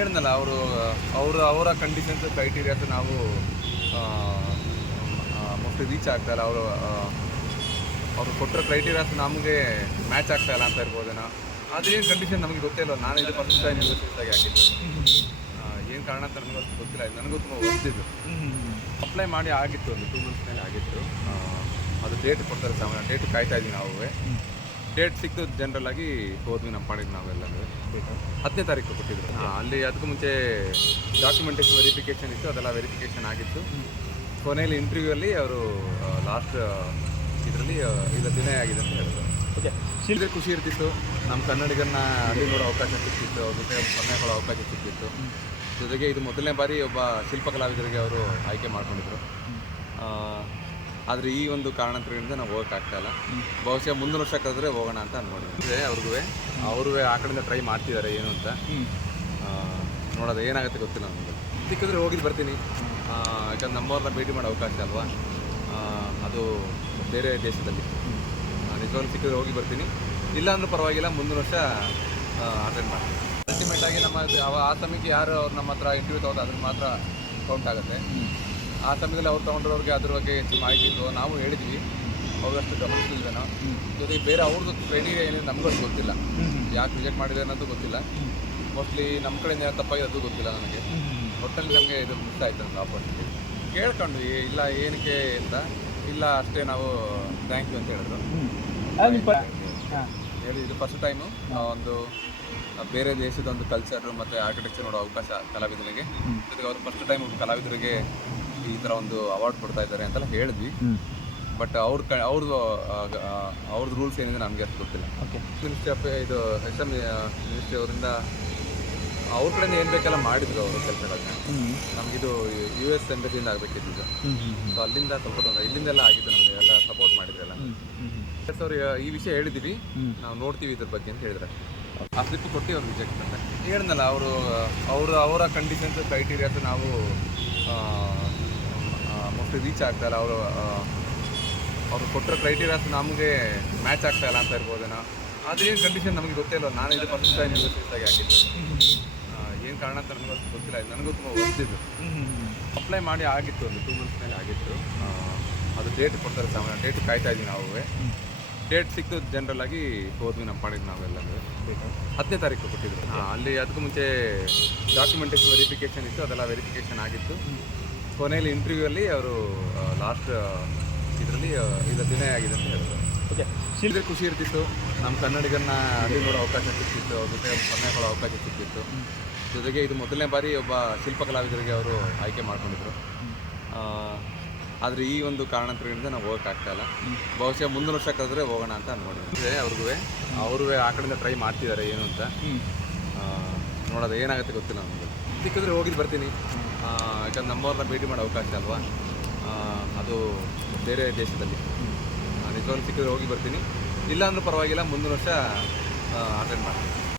ಹೇಳಿದ್ನಲ್ಲ, ಅವರು, ಅವರ ಅವರ ಕಂಡೀಷನ್ಸ್ ಕ್ರೈಟೀರಿಯಾಸ್ ನಾವು ಮೋಸ್ಟ್ಲಿ ರೀಚ್ ಆಗ್ತಾ ಇಲ್ಲ. ಅವರು ಅವರು ಕೊಟ್ಟಿರೋ ಕ್ರೈಟೀರಿಯಾಸ್ ನಮಗೆ ಮ್ಯಾಚ್ ಆಗ್ತಾ ಇಲ್ಲ ಅಂತ ಇರ್ಬೋದೇನೋ ಅದೇನು ಕಂಡೀಷನ್ ನಮಗೆ ಗೊತ್ತೇ ಇಲ್ಲ ನಾನು ಇದು ಫಸ್ಟ್ ಟೈಮ್ ಯೂನಿವರ್ಸಿಟಿಯಾಗಿ ಹಾಕಿದ್ದು. ಏನು ಕಾರಣ ಅಂತ ನನಗೆ ಅಷ್ಟು ಗೊತ್ತಿಲ್ಲ. ನನಗೂ ತುಂಬ ಗೊತ್ತಿದ್ದು ಅಪ್ಲೈ ಮಾಡಿ ಆಗಿತ್ತು ಒಂದು ಟೂ ಮಂತ್ಸ್ ಮೇಲೆ ಆಗಿತ್ತು. ಅದು ಡೇಟ್ ಕೊಡ್ತಾರೆ ಸಾಮಾನ್ಯ ಡೇಟ್ ಕಾಯ್ತಾ ಇದ್ದೀವಿ ನಾವು. ಡೇಟ್ ಸಿಕ್ತು ಜನರಲ್ ಆಗಿ ಹೋದ್ವಿ ನಮ್ಮ ಪಾಡಿಗೆ ನಾವೆಲ್ಲ ಹತ್ತನೇ ತಾರೀಕು ಕೊಟ್ಟಿದ್ರು. ಅಲ್ಲಿ ಅದಕ್ಕೂ ಮುಂಚೆ ಡಾಕ್ಯುಮೆಂಟೇಶನ್ ವೆರಿಫಿಕೇಶನ್ ಇತ್ತು ಅದೆಲ್ಲ ವೆರಿಫಿಕೇಶನ್ ಆಗಿತ್ತು. ಕೊನೆಯಲ್ಲಿ ಇಂಟರ್ವ್ಯೂ ಅಲ್ಲಿ ಅವರು ಲಾಸ್ಟ್ ಇದರಲ್ಲಿ ಇದು ದಿನ ಆಗಿದೆ ಅಂತ ಹೇಳಿದ್ರು. ಓಕೆ ಶಿಲ್ಪಿ ಖುಷಿ ಇರ್ತಿತ್ತು. ನಮ್ಮ ಕನ್ನಡಿಗರನ್ನ ಅಲ್ಲಿ ನೋಡೋ ಅವಕಾಶ ಸಿಕ್ತಿತ್ತು ಅವ್ರ ಜೊತೆ ಸಮಯ ಕೊಡೋ ಅವಕಾಶ ಸಿಕ್ತಿತ್ತು ಜೊತೆಗೆ ಇದು ಮೊದಲನೇ ಬಾರಿ ಒಬ್ಬ ಶಿಲ್ಪ ಕಲಾವಿದರಿಗೆ ಅವರು ಆಯ್ಕೆ ಮಾಡ್ಕೊಂಡಿದ್ರು. ಆದರೆ ಈ ಒಂದು ಕಾರಣಾಂತರಗಳಿಂದ ನಾವು ಹೋಗೋಕ್ಕಾಗ್ತಾಯಿಲ್ಲ ಬಹುಶಃ ಮುಂದಿನ ವರ್ಷ ಕರೆದ್ರೆ ಹೋಗೋಣ ಅಂತ ಅನ್ಕೊಂಡಿದ್ದೆ ಅವ್ರಿಗೂ ಅವರು ಆ ಕಡೆಯಿಂದ ಟ್ರೈ ಮಾಡ್ತಿದ್ದಾರೆ ಏನು ಅಂತ. ನೋಡೋದು ಏನಾಗುತ್ತೆ ಗೊತ್ತಿಲ್ಲ ನಮಗೆ. ಸಿಕ್ಕಿದ್ರೆ ಹೋಗಿದ್ದು ಬರ್ತೀನಿ. ಯಾಕಂದ್ರೆ ನಮ್ಮವ್ರನ್ನ ಭೇಟಿ ಮಾಡೋ ಅವಕಾಶ ಅಲ್ವಾ? ಅದು ಬೇರೆ ದೇಶದಲ್ಲಿ. ನಿಜವಾಗ್ಲೂ ಸಿಕ್ಕಿದ್ರೆ ಹೋಗಿ ಬರ್ತೀನಿ. ಇಲ್ಲ ಅಂದ್ರೂ ಪರವಾಗಿಲ್ಲ ಮುಂದಿನ ವರ್ಷ ಅಟೆಂಡ್ ಮಾಡ್ತೀನಿ. ಅಲ್ಟಿಮೇಟ್ ಆಗಿ ನಮ್ಮ ಆ ಸಮಯಕ್ಕೆ ಯಾರು ಅವ್ರು ನಮ್ಮ ಹತ್ರ ಇಂಟರ್ವ್ಯೂ ತಗೋದು ಅದನ್ನು ಮಾತ್ರ ಕೌಂಟ್ ಆಗುತ್ತೆ. ಆ ಸಮಯದಲ್ಲಿ ಅವ್ರು ತೊಗೊಂಡಿರೋರಿಗೆ ಅದ್ರ ಬಗ್ಗೆ ಹೆಚ್ಚು ಮಾಹಿತಿ ಇತ್ತು. ನಾವು ಹೇಳಿದ್ವಿ. ಅವ್ರಷ್ಟು ಗಮನಿಸಲಿಲ್ಲ ಜೊತೆ ಬೇರೆ ಅವ್ರದ್ದು ಟ್ರೈನಿಂಗ್ ಏನಿದೆ ನಮಗೂ ಗೊತ್ತಿಲ್ಲ. ಯಾಕೆ ರಿಜೆಕ್ಟ್ ಮಾಡಿದೆ ಅನ್ನೋದು ಗೊತ್ತಿಲ್ಲ. ಮೋಸ್ಟ್ಲಿ ನಮ್ಮ ಕಡೆಯಿಂದ ಏನು ತಪ್ಪಾಗಿದೆ ಅದು ಗೊತ್ತಿಲ್ಲ ನನಗೆ. ಒಟ್ಟಲ್ಲಿ ನಮಗೆ ಇದು ಮಿಸ್ ಆಯ್ತು ಅಂತ ಆಪರ್ಚುನಿಟಿ ಕೇಳ್ಕೊಂಡ್ವಿ ಇಲ್ಲ ಏನಕ್ಕೆ ಅಂತ. ಇಲ್ಲ ಅಷ್ಟೇ ನಾವು ಥ್ಯಾಂಕ್ ಯು ಅಂತ ಹೇಳಿದ್ರು. ಹೇಳಿ ಇದು ಫಸ್ಟ್ ಟೈಮು ಒಂದು ಬೇರೆ ದೇಶದ ಒಂದು ಕಲ್ಚರ್ ಮತ್ತು ಆರ್ಕಿಟೆಕ್ಚರ್ ನೋಡೋ ಅವಕಾಶ ಕಲಾವಿದರಿಗೆ. ಜೊತೆಗೆ ಅವರು ಫಸ್ಟ್ ಟೈಮ್ ಕಲಾವಿದರಿಗೆ ಈ ಥರ ಒಂದು ಅವಾರ್ಡ್ ಕೊಡ್ತಾ ಇದ್ದಾರೆ ಅಂತೆಲ್ಲ ಹೇಳಿದ್ವಿ. ಬಟ್ ಅವ್ರ ಕ ಅವ್ರದ್ದು ಅವ್ರದ್ದು ರೂಲ್ಸ್ ಏನಿದೆ ನಮಗೆ ಅಷ್ಟು ಗೊತ್ತಿಲ್ಲ. ಓಕೆ ಮಿನಿಸ್ಟ್ರಿ ಆಫ್ ಇದು ಎಸ್ ಎಂ ಮಿನಿಸ್ಟ್ರಿ ಅವರಿಂದ ಅವ್ರ ಕಡೆಯಿಂದ ಏನು ಬೇಕೆಲ್ಲ ಮಾಡಿದ್ರು ಅವರು ಕೆಲಸಗಳನ್ನ ನಮಗಿದು ಯು ಎಸ್ ಎಂಬಸಿಯಿಂದ ಆಗಬೇಕಿದ್ದು ಸೊ ಅಲ್ಲಿಂದ ಸ್ವಲ್ಪ ತೊಂದರೆ ಇಲ್ಲಿಂದೆಲ್ಲ ಆಗಿದೆ ನಮಗೆ ಎಲ್ಲ ಸಪೋರ್ಟ್ ಮಾಡಿದ್ರಲ್ಲ. ಎಸ್ ಅವ್ರು ಈ ವಿಷಯ ಹೇಳಿದ್ದೀವಿ ನಾವು ನೋಡ್ತೀವಿ ಇದ್ರ ಬಗ್ಗೆ ಅಂತ ಹೇಳಿದ್ರೆ. ಆ ಸ್ಲಿಪ್ ಕೊಟ್ಟು ಅವ್ರು ರಿಜೆಕ್ಟ್ ಅಂತ ಹೇಳಿದ್ನಲ್ಲ ಅವರು ಅವರು ಅವರ ಕಂಡೀಷನ್ಸ್ ಕ್ರೈಟೀರಿಯಾಸ್ ನಾವು ಮೋಸ್ಟ್ಲಿ ರೀಚ್ ಆಗ್ತಾ ಇಲ್ಲ. ಅವರು ಅವರು ಕೊಟ್ಟಿರೋ ಕ್ರೈಟೀರಿಯಾಸ್ ನಮಗೆ ಮ್ಯಾಚ್ ಆಗ್ತಾ ಇಲ್ಲ ಅಂತ ಇರ್ಬೋದೇನೋ ಅದೇನು ಕಂಡೀಷನ್ ನಮಗೆ ಗೊತ್ತೇ ಇಲ್ಲ. ನಾನು ಇದು ಫಸ್ಟ್ ಟೈಮ್ ಯೂನಿವರ್ಸಿಟಿಯಾಗಿ ಆಗಿದ್ದು ಏನು ಕಾರಣ ಅಂತ ನನಗೆ ಅಷ್ಟು ಗೊತ್ತಿಲ್ಲ. ನನಗೂ ತುಂಬ ಓದಿದ್ದು ಅಪ್ಲೈ ಮಾಡಿ ಆಗಿತ್ತು ಒಂದು ಟೂ ಮಂತ್ಸ್ ಮೇಲೆ ಆಗಿತ್ತು. ಅದು ಡೇಟ್ ಕೊಡ್ತಾರೆ ಸಾಮಾನ್ಯ ಡೇಟ್ ಕಾಯ್ತಾ ಇದ್ದೀವಿ ನಾವು. ಡೇಟ್ ಸಿಕ್ತು ಜನರಲ್ ಆಗಿ ಹೋದ್ವಿ ನಮ್ಮ ಪಾಡಿಗೆ ನಾವೆಲ್ಲ ಹತ್ತನೇ ತಾರೀಕು ಕೊಟ್ಟಿದ್ರು. ಅಲ್ಲಿ ಅದಕ್ಕೂ ಮುಂಚೆ ಡಾಕ್ಯುಮೆಂಟೇಷನ್ ವೆರಿಫಿಕೇಷನ್ ಇತ್ತು. ಅದೆಲ್ಲ ವೆರಿಫಿಕೇಷನ್ ಆಗಿತ್ತು. ಕೊನೆಯಲ್ಲಿ ಇಂಟರ್ವ್ಯೂ ಅಲ್ಲಿ ಅವರು ಲಾಸ್ಟ್ ಇದರಲ್ಲಿ ಇದು ದಿನ ಆಗಿದೆ ಅಂತ ಹೇಳಿದ್ರು. ಓಕೆ ಶಿಲ್ಪಿ ಖುಷಿ ಇರ್ತಿತ್ತು. ನಮ್ಮ ಕನ್ನಡಿಗರನ್ನ ಅಲ್ಲಿ ನೋಡೋ ಅವಕಾಶ ಸಿಕ್ತಿತ್ತು ಅವ್ರ ಜೊತೆ ಸಮಯ ಕೊಡೋ ಅವಕಾಶ ಸಿಕ್ತಿತ್ತು ಜೊತೆಗೆ ಇದು ಮೊದಲನೇ ಬಾರಿ ಒಬ್ಬ ಶಿಲ್ಪ ಕಲಾವಿದರಿಗೆ ಅವರು ಆಯ್ಕೆ ಮಾಡ್ಕೊಂಡಿದ್ರು. ಆದರೆ ಈ ಒಂದು ಕಾರಣಗಳಿಂದ ನಾವು ಹೋಗೋಕ್ಕಾಗ್ತಾ ಇಲ್ಲ. ಬಹುಶಃ ಮುಂದಿನ ವರ್ಷ ಕರೆದ್ರೆ ಹೋಗೋಣ ಅಂತ ಅಂದ್ಕೊಂಡಿದ್ದೆ ಅವ್ರಿಗೂ ಅವರು ಆ ಕಡೆಯಿಂದ ಟ್ರೈ ಮಾಡ್ತಿದ್ದಾರೆ ಏನು ಅಂತ. ಆ, ನೋಡೋದು ಏನಾಗುತ್ತೆ ಗೊತ್ತಿಲ್ಲ ನಮಗೆ. ಸಿಕ್ಕಿದ್ರೆ ಹೋಗಿದ್ದು ಬರ್ತೀನಿ. ಯಾಕಂದ್ರೆ ನಮ್ಮವ್ರನ್ನ ಭೇಟಿ ಮಾಡೋ ಅವಕಾಶ ಅಲ್ವಾ? ಅದು ಬೇರೆ ದೇಶದಲ್ಲಿ. ನಿಜವಾಗ್ಲೂ ಸಿಕ್ಕಿದ್ರೆ ಹೋಗಿ ಬರ್ತೀನಿ. ಇಲ್ಲಾಂದ್ರೂ ಪರವಾಗಿಲ್ಲ ಮುಂದಿನ ವರ್ಷ ಅಟೆಂಡ್ ಮಾಡ್ತೀನಿ.